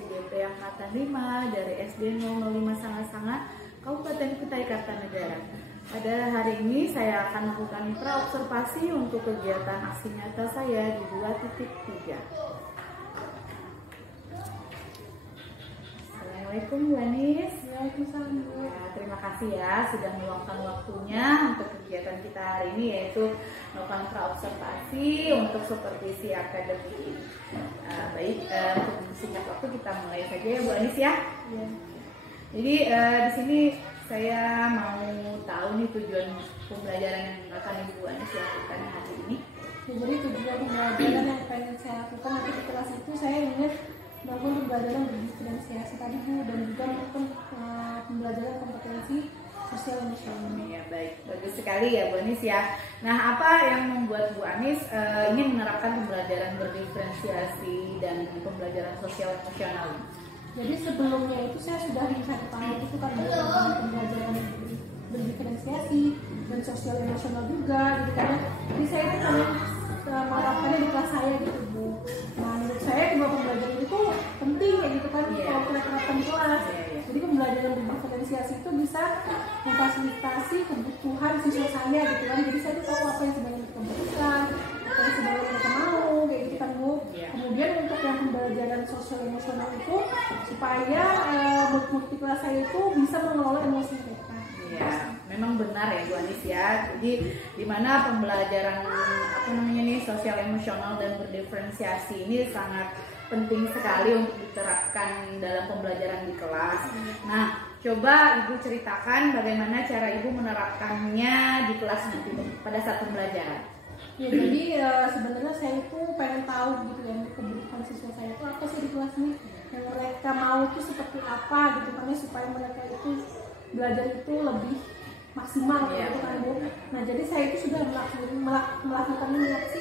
SDGP Angkatan 5 dari SD 005 Sanga-Sanga, Kabupaten Kutai Kartanegara. Pada hari ini saya akan melakukan praobservasi untuk kegiatan aksi nyata saya di 2.3. Assalamualaikum Bu Anis. Waalaikumsalam Bu. Terima kasih ya sudah meluangkan waktunya untuk kegiatan kita hari ini, yaitu melakukan praobservasi untuk supervisi akademik. Baik, untuk singkat waktu kita mulai saja ya Bu Anis ya. Ya. Jadi di sini saya mau tahu nih tujuan pembelajaran yang akan Ibu Anis lakukan hari ini. Ya, jadi tujuan pembelajaran yang pengen saya lakukan nanti di kelas itu saya ingin melakukan pembelajaran berdiferensiasi tadi Bu, dan juga melakukan pembelajaran kompetensi sosial emosional. Ya baik, bagus sekali ya Bu Anis ya. Nah, apa yang membuat Bu Anis ingin menerapkan pembelajaran berdiferensiasi dan pembelajaran sosial emosional? Jadi sebelumnya itu saya sudah mencari tahu itu kan pembelajaran berdiferensiasi dan sosial emosional juga, gitu kan. Jadi saya itu pengen menerapkannya di kelas saya gitu Bu. Nah, menurut saya kedua pembelajaran itu penting ya gitu kan, kalau kita terapkan di kelas. Jadi pembelajaran berdiferensiasi itu bisa memfasilitasi kebutuhan siswa saya gitu kan. Jadi saya tuh tahu apa yang sebenarnya mereka butuhkan, apa yang sebenarnya mereka mau, kayak gitu kan Bu. Kemudian untuk yang pembelajaran sosial emosional itu supaya murid-murid di kelas saya itu bisa mengelola emosi mereka. Ya, memang benar ya Bu Anis ya. Jadi di mana pembelajaran sosial emosional dan berdiferensiasi ini sangat penting sekali untuk diterapkan dalam pembelajaran di kelas. Nah, coba Ibu ceritakan bagaimana cara Ibu menerapkannya di kelas nanti pada saat pembelajaran. Ya, jadi sebenarnya saya itu pengen tahu gitu ya, kebutuhan siswa saya itu apa sih di kelas ini, yang mereka mau itu seperti apa gitu kan, supaya mereka itu belajar itu lebih maksimal gitu kan Bu. Nah, jadi saya itu sudah melakukan aksi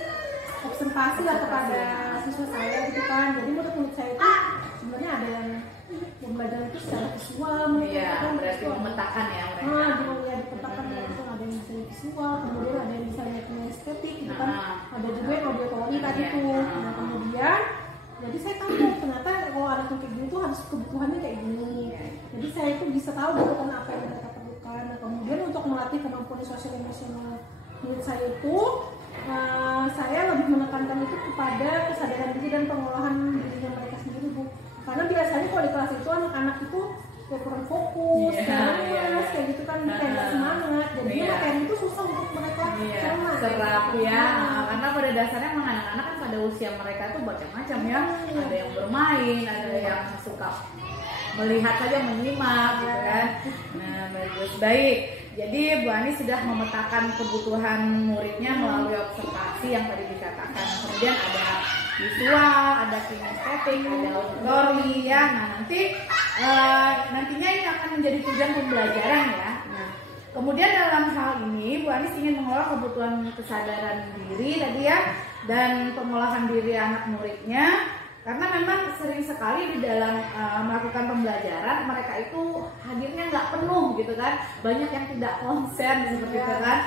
observasi lah kepada siswa saya gitu kan. Jadi menurut saya itu sebenarnya ada yang belajar itu secara visual, berarti memetakan ya mereka. Dipetakan itu ada yang bisa visual, kemudian ada yang bisa lihat estetik gitu kan. Ada juga yang auditory tadi tuh. Nah, kemudian jadi saya tahu ternyata kalau anak yang kayak gini tuh harus kebutuhannya kayak gini. Jadi saya itu bisa tahu kebutuhan apa yang mereka perlukan. Nah, kemudian untuk melatih kemampuan sosial emosional menurut saya itu saya lebih menekankan itu kepada kesadaran diri dan pengolahan dirinya mereka sendiri Bu. Karena biasanya kalau di kelas itu anak-anak itu ya kurang fokus, kayak gitu kan, kayak nggak semangat. Jadi materi itu susah untuk mereka serap ya. Karena pada dasarnya memang anak-anak kan pada usia mereka itu macam-macam ya. Ada yang bermain, ada yang suka melihat saja, menyimak gitu kan. Nah, baik. Jadi Bu Anis sudah memetakan kebutuhan muridnya melalui observasi yang tadi dikatakan. Kemudian ada visual, ada kinestetik, ada auditory ya. Nah, nantinya ini akan menjadi tujuan pembelajaran ya. Nah, kemudian dalam hal ini Bu Anis ingin mengolah kebutuhan kesadaran diri tadi ya, dan pengolahan diri anak muridnya. Karena memang sering sekali di dalam melakukan pembelajaran mereka itu hadirnya nggak penuh gitu kan, banyak yang tidak konsen seperti itu kan,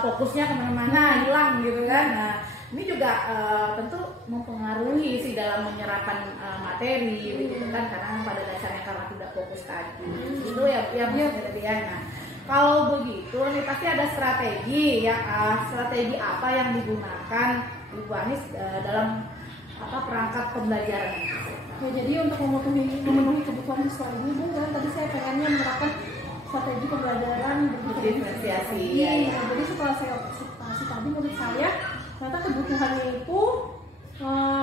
fokusnya kemana-mana, hilang gitu kan. Nah, ini juga tentu mempengaruhi sih dalam menyerapan materi gitu kan, karena pada dasarnya karena tidak fokus tadi itu ya tadi ya. Nah, kalau begitu nih pasti ada strategi ya, strategi apa yang digunakan Ibu Anis dalam perangkat pembelajaran. Ya, jadi untuk memenuhi kebutuhan siswa ini Bu, kan tadi saya pengennya menerapkan strategi pembelajaran berdiferensiasi. Jadi setelah saya observasi tadi menurut saya ternyata kebutuhannya itu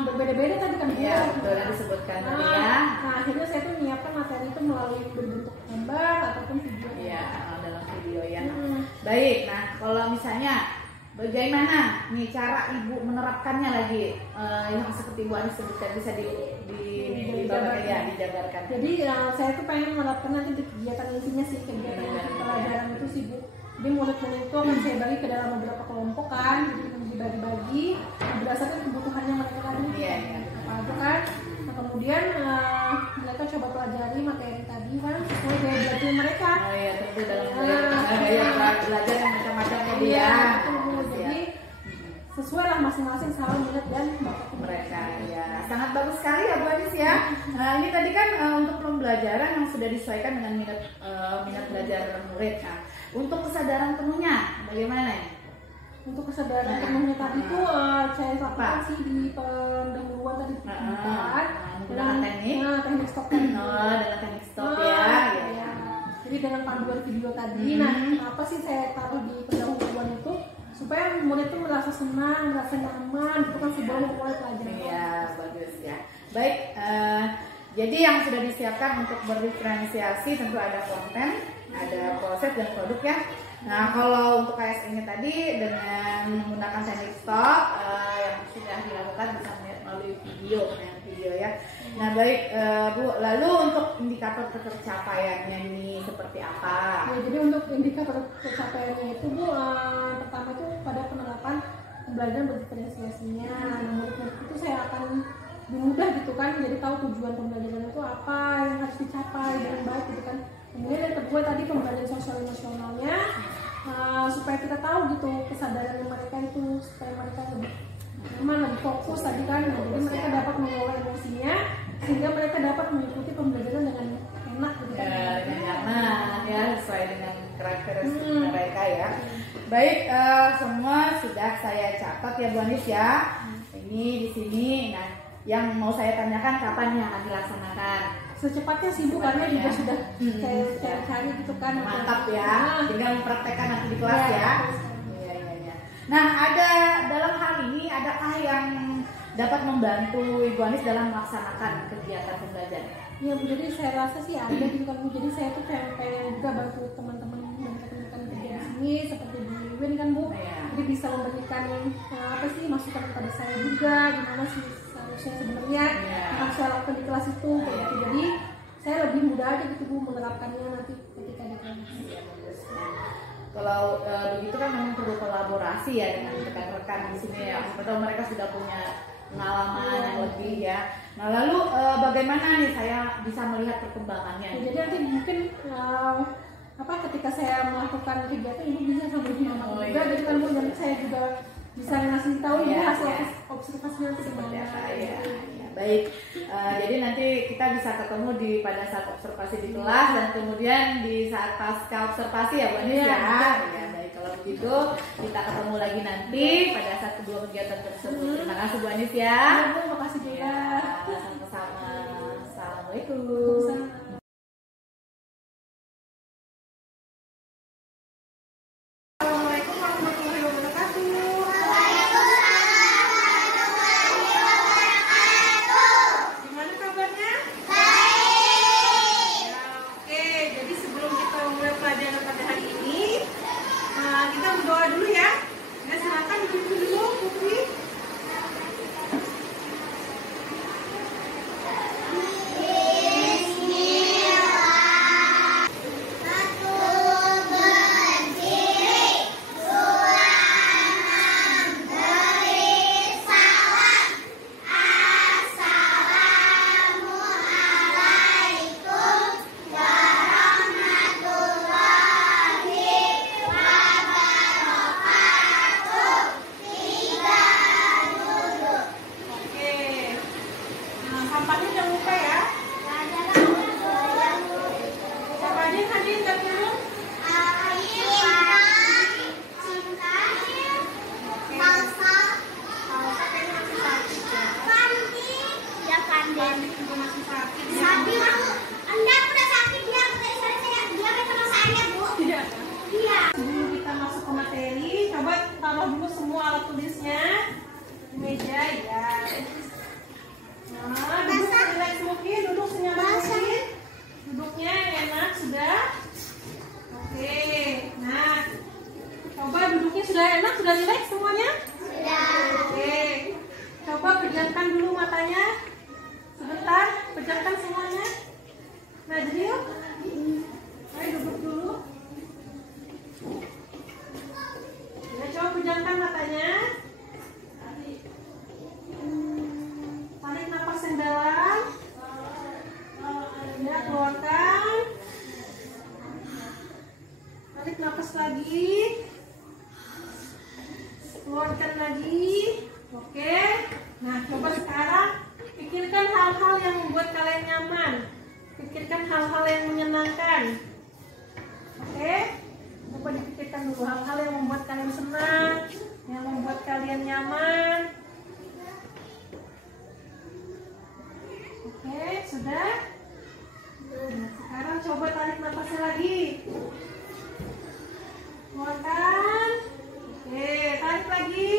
berbeda-beda tadi kan Bu. Iya, betul yang disebutkan tadi ya. Nah, akhirnya saya tuh menyiapkan materi itu melalui berbentuk gambar ataupun video. Iya, dalam video ya. Baik, nah kalau misalnya bagaimana nih cara Ibu menerapkannya lagi yang seperti Bu Anis sebutkan, bisa dijabarkan. Jadi saya tuh pengen menerapkan nanti di kegiatan intinya sih, kegiatan pelajaran itu sih Bu. Jadi murid-murid itu akan saya bagi ke dalam beberapa kelompok kan, jadi dibagi-bagi berdasarkan kebutuhannya mereka tadi. Apa aja kan. Nah, kemudian mereka coba pelajari materi tadi kan sesuai gaya belajar mereka. Tentu dalam gaya belajar yang macam-macam tadi ya. Jadi sesuai lah masing-masing sama minat dan bakat mereka. Ya, sangat bagus sekali ya Bu Anis ya. Nah, ini tadi kan untuk pembelajaran yang sudah disesuaikan dengan minat belajar murid. Nah, untuk kesadaran penuhnya bagaimana ya? Untuk kesadaran penuhnya tadi itu saya lakukan sih di pendahuluan tadi menggunakan teknik stop tadi. Dengan teknik stop ya. Jadi dengan panduan video tadi. Nah, apa sih saya taruh di pendahuluan itu supaya murid itu merasa senang, merasa nyaman, itu kan sebelum memulai pelajaran. Iya, bagus ya. Baik, jadi yang sudah disiapkan untuk berdiferensiasi tentu ada konten, ada proses dan produk ya. Nah, kalau untuk KSI-nya tadi dengan menggunakan teknik stop yang sudah dilakukan bisa melalui video ya. Nah, baik Bu, lalu untuk indikator tercapaiannya ini seperti apa? Ya, jadi untuk indikator tercapaiannya itu Bu, pertama itu pada penerapan pembelajaran berdiferensiasinya. Nah, murid-murid itu saya akan mudah gitu kan, jadi tahu tujuan pembelajaran itu apa yang harus dicapai dengan baik gitu kan. Kemudian yang kedua tadi pembelajaran sosial emosionalnya, supaya kita tahu gitu kesadaran mereka itu, supaya mereka lebih nyaman, lebih fokus tadi kan. Nah, jadi mereka dapat mengelola emosinya sehingga mereka dapat mengikuti pembelajaran dengan enak gitu kan. Dengan nyaman ya, sesuai dengan karakteristik mereka ya. Baik, semua sudah saya catat ya Bu Anis ya. Ini di sini. Nah, yang mau saya tanyakan kapan yang akan dilaksanakan? Secepatnya sih Bu, karena juga sudah saya cari gitu kan. Mantap ya, tinggal mempraktekkan nanti di kelas ya. Iya. Nah, ada dalam hal ini adakah yang dapat membantu Ibu Anis dalam melaksanakan kegiatan pembelajaran? Iya Bu, jadi saya rasa sih ada gitu kan Bu. Jadi saya tuh pengen juga bantu teman-teman dan rekan-rekan kerja di sini seperti Bu Iwin kan Bu. Jadi bisa memberikan apa sih masukan kepada saya juga, gimana sih seharusnya sebenarnya yang saya lakukan di kelas itu gitu. Jadi saya lebih mudah aja gitu Bu menerapkannya nanti ketika di kelas. Kalau begitu kan memang perlu kolaborasi ya dengan rekan-rekan di sini ya. Betul, mereka sudah punya pengalaman yang lebih ya. Nah, lalu bagaimana nih saya bisa melihat perkembangannya? Ya, jadi nanti mungkin ketika saya melakukan kegiatan ini bisa sampai di mana juga, jadi kan Bu, nanti saya juga bisa ngasih tahu Ibu hasil observasi nanti seperti apa ya. Baik, jadi nanti kita bisa ketemu pada saat observasi di kelas dan kemudian di saat pasca observasi ya Bu Anis ya. Ya, baik, kalau begitu kita ketemu lagi nanti pada saat kedua kegiatan tersebut. Terima kasih Bu Anis ya. Terima kasih juga. Sama-sama. Assalamualaikum. Bismillahirrahmanirrahim. hal-hal yang menyenangkan. Oke, coba dipikirkan dulu hal-hal yang membuat kalian senang, yang membuat kalian nyaman. Oke, sudah. Nah, sekarang coba tarik nafasnya lagi. Keluarkan. Oke, tarik lagi.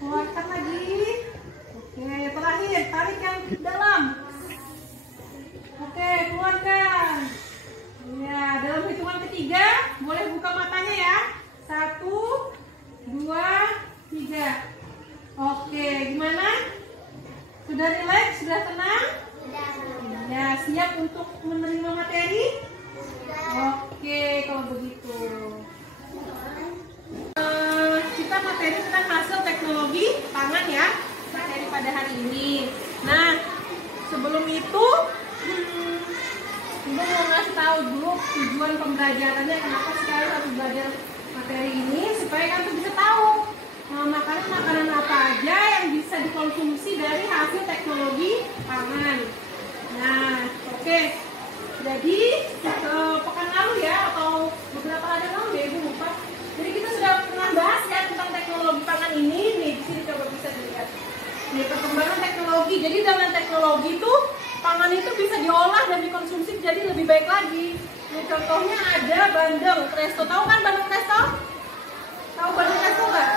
Keluarkan lagi. Oke, terakhir tarik yang dalam. Oke, keluarkan. Ya, dalam hitungan ketiga boleh buka matanya ya. 1, 2, 3. Oke, gimana? Sudah rileks? Sudah tenang? Ya, siap untuk menerima materi? Oke, kalau begitu. Kita materi tentang hasil teknologi pangan ya, materi pada hari ini. Nah, sebelum itu, Ibu mau ngasih tahu dulu tujuan pembelajarannya, kenapa sih kalian harus belajar materi ini, supaya kalian bisa tahu makanan-makanan apa aja yang bisa dikonsumsi dari hasil teknologi pangan. Nah, oke. Jadi pekan lalu ya, atau beberapa hari lalu ya, Ibu lupa. Jadi kita sudah pernah bahas ya tentang teknologi pangan ini. Nih, di sini coba bisa dilihat. Nih, perkembangan teknologi. Jadi dengan teknologi itu pangan itu bisa diolah dan dikonsumsi jadi lebih baik lagi. Nih, contohnya ada bandeng presto. Tahu kan bandeng presto? Tahu bandeng presto nggak?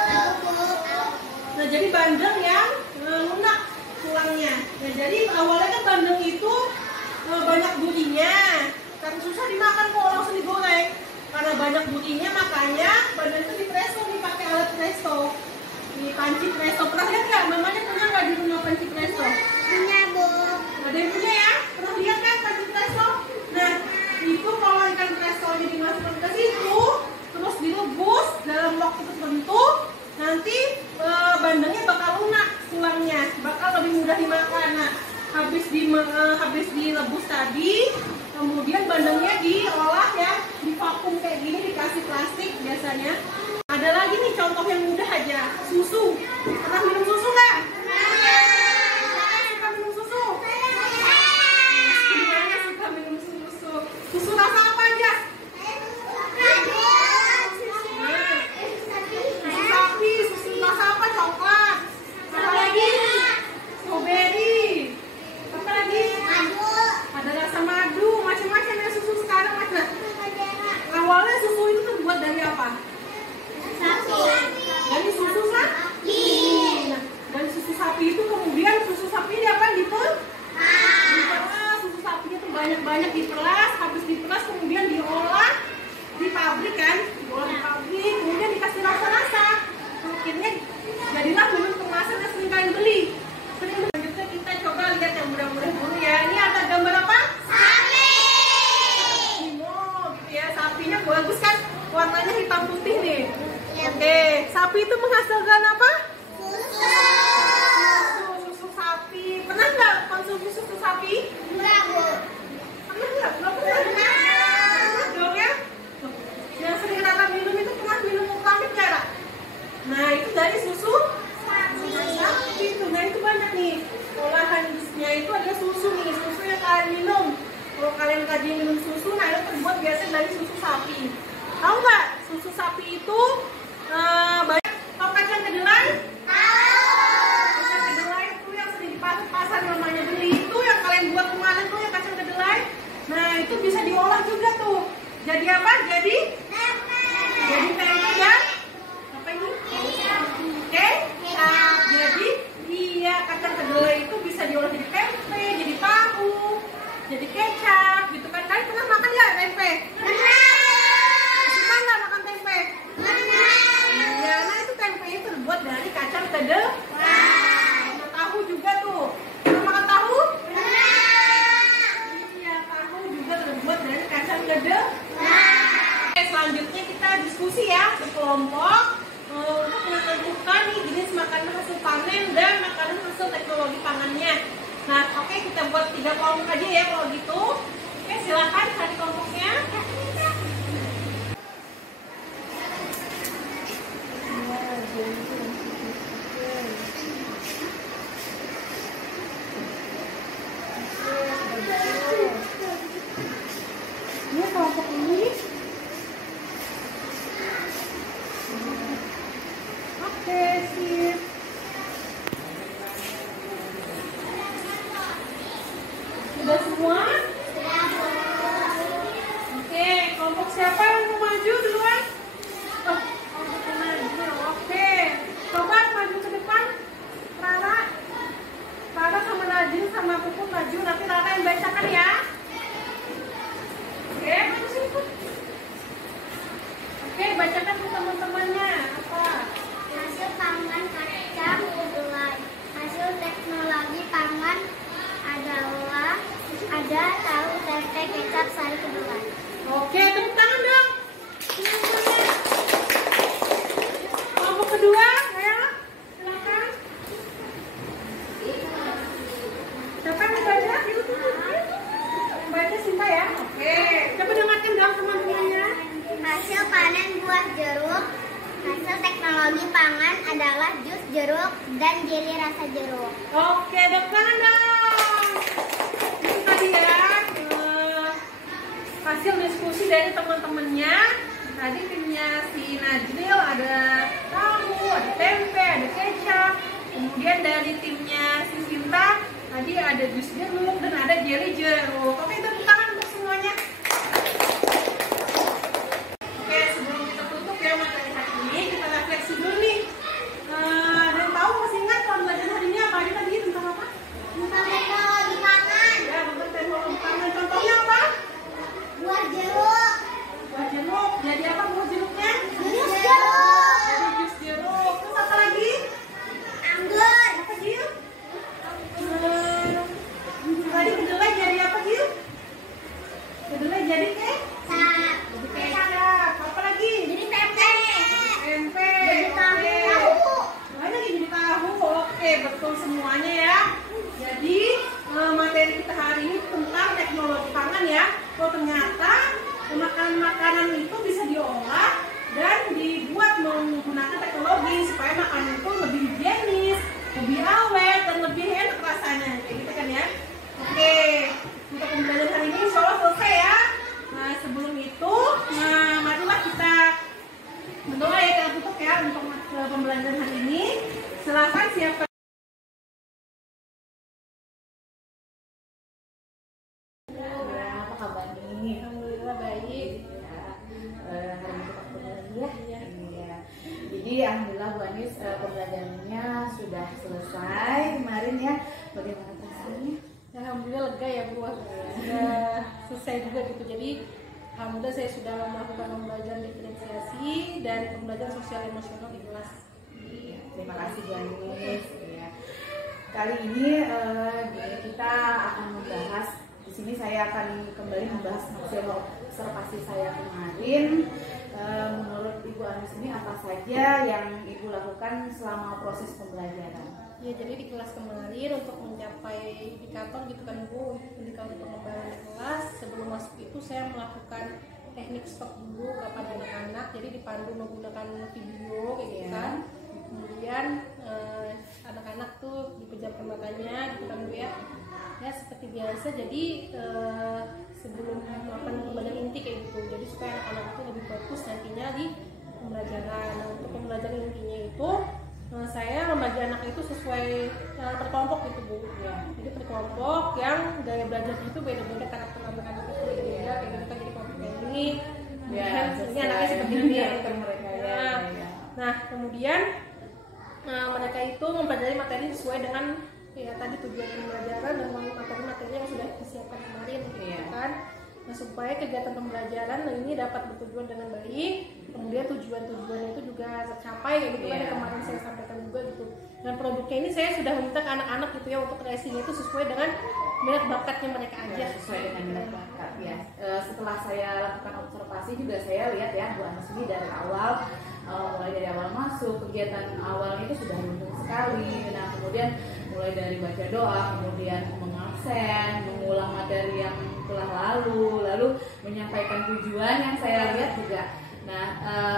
Nah, jadi bandeng yang lunak tulangnya. Nah, jadi awalnya kan bandeng itu banyak durinya, kan susah dimakan kalau langsung digoreng. Karena banyak durinya, makanya bandeng itu dipresto, dipakai alat presto. Di panci presto. Pernah lihat nggak? Mamanya punya nggak di rumah panci presto? Punya, Bu. Ada yang punya ya? Pernah lihat kan panci presto? Nah, itu kalau ikan prestonya dimasukkan ke situ, terus direbus dalam waktu tertentu, nanti bandengnya bakal lunak tulangnya, bakal lebih mudah dimakan. Nah, habis direbus tadi, kemudian bandengnya diolah ya, divakum kayak gini, dikasih plastik biasanya. Ada lagi nih contoh yang mudah aja, susu. Pernah minum susu nggak? Suka minum susu? Sebenarnya suka minum susu. Susu rasa apa aja? Susu sapi, susu rasa apa? Coklat. Apa lagi? Strawberry. Apa lagi? Ada rasa madu, macam-macam ya susu sekarang macam. Awalnya susu itu terbuat dari apa? Dari susu sapi. Nah, dari susu sapi itu kemudian susu sapi ini apa? Diperas. Susu sapi itu banyak-banyak diperas, habis diperas kemudian diolah di pabrik kan? Diolah di pabrik, kemudian dikasih rasa-rasa. Akhirnya jadilah minum kemasan yang sering kalian beli. Selanjutnya kita coba lihat yang mudah-mudah dulu ya. Ini ada gambar apa? Sapi. Oh, gitu ya. Sapinya bagus kan? Warnanya hitam putih nih. Oke, sapi itu menghasilkan apa? Susu sapi. Pernah nggak konsumsi susu sapi? Enggak, Bu. Pernah nggak? Belum pernah. Pernah dong ya? Yang sering Rara minum itu pernah minum pamit nggak, Ra? Nah, itu dari susu sapi itu. Nah, itu banyak nih. Olahannya itu ada susu nih, susu yang kalian minum. Kalau kalian kaji minum susu, nah itu terbuat biasanya dari susu sapi. Tahu nggak? Susu sapi itu banyak. Tahu kacang kedelai? Kacang kedelai itu yang sering di pasar namanya beli itu, yang kalian buat kemarin tuh yang kacang kedelai. Nah, itu bisa diolah juga tuh. Jadi apa? Jadi tempe dan apa ini? Oke. Jadi iya, kacang kedelai itu bisa diolah jadi tempe, jadi tahu, jadi kecap gitu kan. Kalian pernah makan ya tempe? Suka nggak makan tempe? Iya, nah itu tempe itu terbuat dari kacang kedelai. Nah, tahu juga tuh. Pernah makan tahu? Iya, tahu juga terbuat dari kacang kedelai. Oke, selanjutnya kita diskusi ya berkelompok untuk menentukan nih jenis makanan hasil panen dan makanan hasil teknologi pangannya. Nah, oke, kita buat 3 kelompok aja ya kalau gitu. Oke, silakan cari kelompoknya. sip. Sudah semua? Oke, kelompok siapa yang mau maju duluan? Oh, kelompok maju. Oke, coba maju ke depan. Rara, Rara sama Najil sama Puput maju. Nanti Rara yang bacakan ya. Oke, maju sini Put. Oke, bacakan ke teman-temannya. Apa? Hasil pangan kacang kedelai. Hasil teknologi pangan adalah ada tahu, tempe, kecap, sari, kedelai. Oke, tepuk tangan dong. Semuanya. Kelompok kedua, ya. Silakan. Siapa yang mau baca? Baca Sinta ya. Oke, coba dengarkan dong teman-temannya. Hasil panen buah jeruk. Hasil teknologi pangan adalah jus jeruk dan jeli rasa jeruk. Oke, tepuk tangan dong. Itu tadi ya hasil diskusi dari teman-temannya. Tadi timnya si Najril ada tahu, ada tempe, ada kecap. Kemudian dari timnya si Sinta tadi ada jus jeruk dan ada jeli jeruk. Oke, tepuk tangan untuk semuanya. Oke, sebelum kita tutup ya materi hari ini, kita refleksi dulu nih. Ada yang tahu masih ingat pembelajaran hari ini apa aja tadi tentang apa? Tentang teknologi pangan. Ya, tentang teknologi pangan. Contohnya apa? Buah jeruk. Buah jeruk. Jadi apa buah jeruknya? Jus jeruk. Jadi jus jeruk. Terus apa lagi? Anggur. Apa Gil? Tadi kedelai jadi apa Gil? Kedelai jadi Kecap. jadi kecap. Apa lagi? Jadi tempe. Tempe. Jadi Oke. tahu. Semuanya jadi tahu. Oke, betul semuanya ya. Jadi materi kita hari ini tentang teknologi pangan ya. Oh, ternyata makanan-makanan itu bisa diolah dan dibuat menggunakan teknologi supaya makanan itu lebih higienis, lebih awet dan lebih enak rasanya. Kayak gitu kan ya. Oke, untuk pembelajaran hari ini insya Allah selesai ya. Nah, sebelum itu, marilah kita berdoa ya, kita tutup ya untuk pembelajaran hari ini. Silakan siapa. Apa kabar nih? Alhamdulillah baik. Hari ini kita ketemu lagi ya. Iya. Jadi alhamdulillah Bu Anis pembelajarannya sudah selesai kemarin ya. Bagaimana perasaannya? Alhamdulillah lega ya Bu. Sudah selesai juga gitu. Jadi alhamdulillah saya sudah melakukan pembelajaran diferensiasi dan pembelajaran sosial emosional di kelas. Iya, terima kasih Bu Anis. Ya. Kali ini kita akan membahas. Di sini saya akan kembali membahas hasil observasi saya kemarin. Menurut Ibu Anis ini apa saja yang Ibu lakukan selama proses pembelajaran? Ya, jadi di kelas kemarin untuk mencapai indikator gitu kan Bu, indikator pengembangan di kelas, sebelum masuk itu saya melakukan teknik stop dulu kepada anak-anak, jadi dipandu menggunakan video kayak gitu kan. Kemudian anak-anak tuh dipejamkan matanya gitu kan Bu ya. Ya seperti biasa, jadi sebelum melakukan pembelajaran inti kayak gitu, jadi supaya anak-anak itu lebih fokus nantinya di pembelajaran. Nah, untuk pembelajaran intinya itu saya membagi anak itu sesuai per kelompok gitu Bu ya. Jadi per kelompok yang gaya belajar itu beda-beda, karakter anak-anak itu beda-beda kayak gitu kan. Jadi kelompok yang ini ini anaknya seperti ini ya. Mereka ya. Nah kemudian mereka itu mempelajari materi sesuai dengan ya tadi tujuan pembelajaran dan materi-materi yang sudah disiapkan kemarin gitu kan. Nah, supaya kegiatan pembelajaran ini dapat bertujuan dengan baik, kemudian tujuan-tujuan itu juga tercapai kayak gitu kan yang kemarin saya sampaikan juga gitu. Dan produknya ini saya sudah meminta ke anak-anak gitu ya untuk kreasinya itu sesuai dengan minat bakatnya mereka aja. Sesuai dengan minat bakat ya. Setelah saya lakukan observasi juga saya lihat ya Bu Anis ini dari awal mulai dari awal masuk kegiatan awalnya itu sudah mendukung sekali. Nah kemudian mulai dari baca doa, kemudian mengabsen, mengulang materi yang telah lalu menyampaikan tujuan yang saya lihat juga. Nah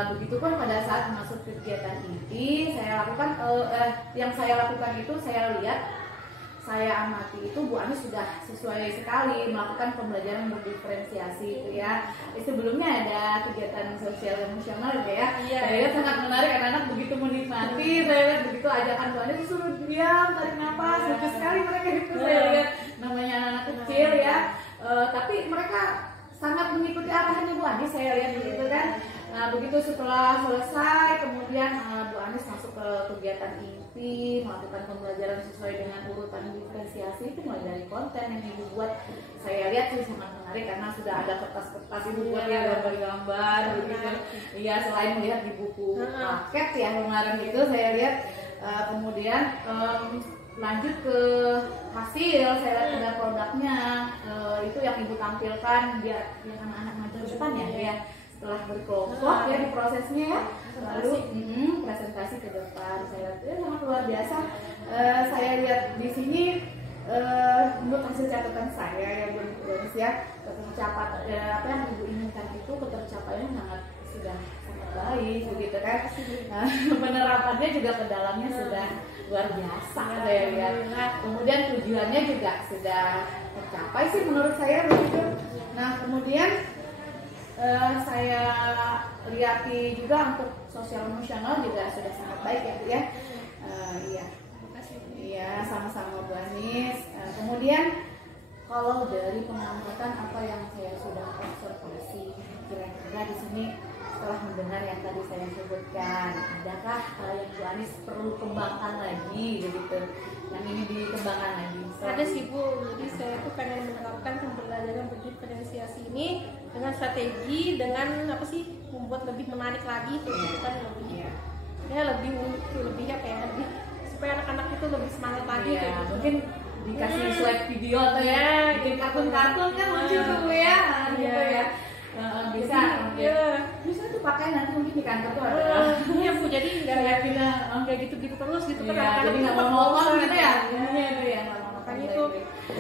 begitupun pada saat masuk kegiatan inti saya lakukan yang saya lakukan itu saya lihat saya amati itu Bu Anis sudah sesuai sekali melakukan pembelajaran berdiferensiasi itu ya. Sebelumnya ada kegiatan sosial emosional ya. Saya lihat sangat menarik, anak-anak begitu menikmati. Saya lihat begitu ajakan Bu Anis suruh diam, tarik nafas, lucu sekali mereka itu. Saya lihat namanya anak-anak kecil ya. Tapi mereka sangat mengikuti arahannya Bu Anis, saya lihat begitu kan. Nah, begitu setelah selesai, kemudian Bu Anis masuk ke kegiatan inti, melakukan pembelajaran sesuai dengan urutan diferensiasi itu mulai dari konten yang Ibu buat. Saya lihat sih sangat menarik karena sudah ada kertas-kertas Ibu buat ya, gambar-gambar begitu. Iya, selain melihat di buku paket ya kemarin itu saya lihat, kemudian lanjut ke hasil, saya lihat ada produknya, itu yang Ibu tampilkan biar anak-anak maju ke depan ya. Setelah berkelompok ya di prosesnya ya, lalu presentasi ke depan. Saya lihat sangat luar biasa. Saya lihat di sini menurut hasil catatan saya ya Bu Anis ya, apa yang Ibu inginkan itu ketercapaiannya sudah sangat baik begitu kan. Penerapannya juga ke dalamnya sudah luar biasa saya lihat. Kemudian tujuannya juga sudah tercapai sih menurut saya begitu. Nah kemudian saya lihati juga untuk sosial emosional juga sudah sangat baik ya Bu ya. Iya, sama-sama Bu Anis. Kemudian kalau dari pengamatan apa yang saya sudah observasi, kira-kira di sini setelah mendengar yang tadi saya sebutkan, adakah yang Bu Anis perlu kembangkan lagi begitu? Yang ini dikembangkan lagi? Ada sih Bu, jadi saya tuh pengen menerapkan pembelajaran berdiferensiasi ini dengan strategi, dengan apa sih, membuat lebih menarik lagi gitu kan, lebih lebih apa ya, lebih supaya anak-anak itu lebih semangat lagi ya, gitu. Mungkin dikasih slide video atau ya bikin kartun-kartun kan lucu tuh ya, gitu ya. Bisa tuh pakai nanti mungkin di kantor tuh ada. Iya Bu, jadi nggak gitu-gitu terus gitu kan. Jadi nggak mau gitu ya. Iya itu ya. Makanya itu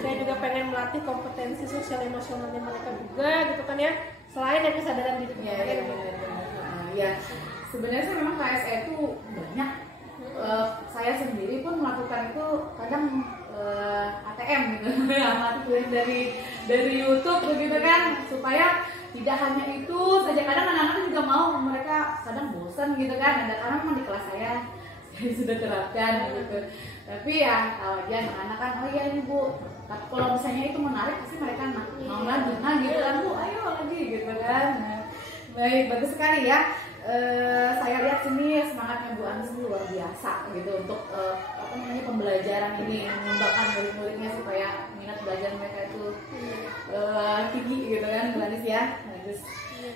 saya juga pengen melatih kompetensi sosial emosionalnya mereka juga gitu kan ya. Selain yang kesadaran diri mereka. Iya. Sebenarnya sih memang KSE itu banyak. Saya sendiri pun melakukan itu kadang ATM gitu ya, dari YouTube begitu kan, supaya tidak hanya itu saja. Kadang anak-anak juga mau, mereka kadang bosan gitu kan. Ada karena memang di kelas saya sudah terapkan gitu. Tapi ya tahu aja anak-anak kan, oh iya ini Bu, kalau misalnya itu menarik pasti mereka mau lagi, gitu kan Bu, ayo lagi gitu kan. Nah, baik, bagus sekali ya. Saya lihat sini semangatnya Bu Anis ini luar biasa gitu untuk pembelajaran ini, mengembangkan murid-muridnya supaya minat belajar mereka itu tinggi gitu kan Bu Anis ya. Bagus.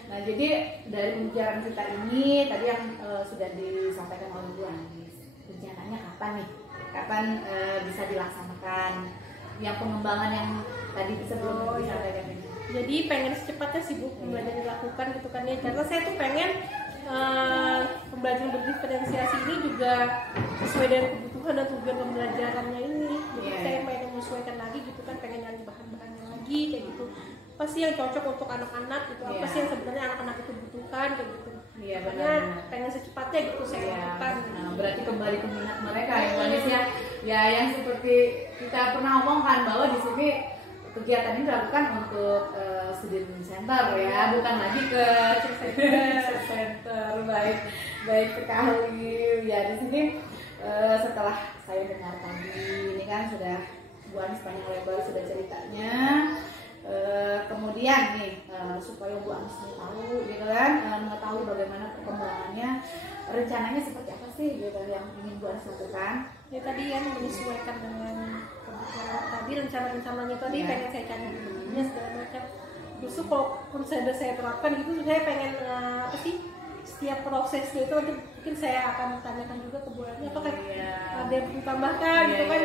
Nah jadi dari pembicaraan kita ini tadi yang sudah disampaikan oleh Bu Anis, rencananya kapan nih? Kapan bisa dilaksanakan yang pengembangan yang tadi sebelum disampaikan ini? Jadi pengen secepatnya sih Bu pembelajaran dilakukan gitu kan ya. Karena saya tuh pengen pembelajaran berdiferensiasi ini juga sesuai dengan kebutuhan dan tujuan pembelajarannya ini. Jadi saya pengen menyesuaikan lagi gitu kan, pengen nyari bahan-bahannya lagi kayak gitu. Apa sih yang cocok untuk anak-anak gitu? Apa sih yang sebenarnya anak-anak itu butuhkan kayak gitu? Iya benar. Pengen secepatnya gitu saya lakukan. Nah, berarti kembali ke minat mereka ya Bu Anis ya. Ya yang seperti kita pernah omongkan bahwa di sini kegiatan ini dilakukan untuk student center ya, bukan lagi ke center. Baik sekali ya. Di sini setelah saya dengar tadi ini kan sudah Bu Anis panjang lebar sudah ceritanya, kemudian nih supaya Bu Anis tahu gitu kan, mengetahui bagaimana perkembangannya, rencananya seperti apa sih gitu yang ingin Bu Anis lakukan. Ya tadi ya menyesuaikan dengan kebutuhan tadi, rencana-rencananya tadi pengen saya cari dulunya segala macam. Justru kalau sudah saya terapkan gitu, saya pengen apa sih setiap prosesnya itu nanti mungkin saya akan tanyakan juga ke Bu Anis apakah ada yang perlu tambahkan gitu kan,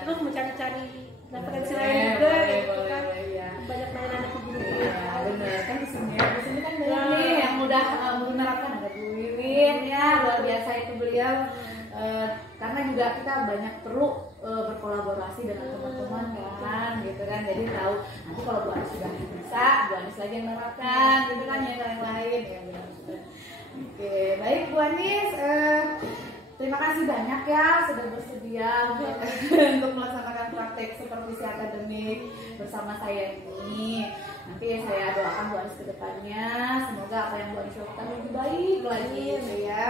terus mencari-cari referensi lain juga gitu kan. Banyak mainan yang begini. Benar kan di sini kan banyak nih yang udah menerapkan, ada Bu Wiwin ya, luar biasa itu beliau. Karena juga kita banyak perlu berkolaborasi dengan teman-teman kan gitu kan, jadi tahu nanti kalau Bu Anis sudah bisa, Bu Anis lagi yang menerapkan gitu kan, yang lain ya benar. Oke, baik Bu Anis, terima kasih banyak ya sudah bersedia untuk melaksanakan praktek supervisi akademik bersama saya ini. Nanti saya doakan Bu Anis ke depannya, semoga apa yang Bu Anis lakukan lebih baik lagi gitu ya.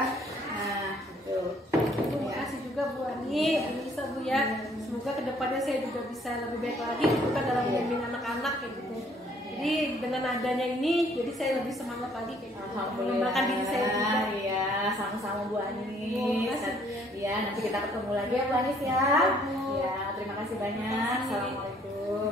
Nah, gitu. Terima kasih juga Bu Ani, Anissa Bu ya. Semoga kedepannya saya juga bisa lebih baik lagi gitu kan dalam membimbing anak-anak kayak gitu. Jadi dengan adanya ini, jadi saya lebih semangat lagi kayak gitu. Mengembangkan diri saya juga. Iya, sama-sama Bu Anis. Iya, nanti kita ketemu lagi ya Bu Anis ya. Iya, terima kasih banyak. Assalamualaikum.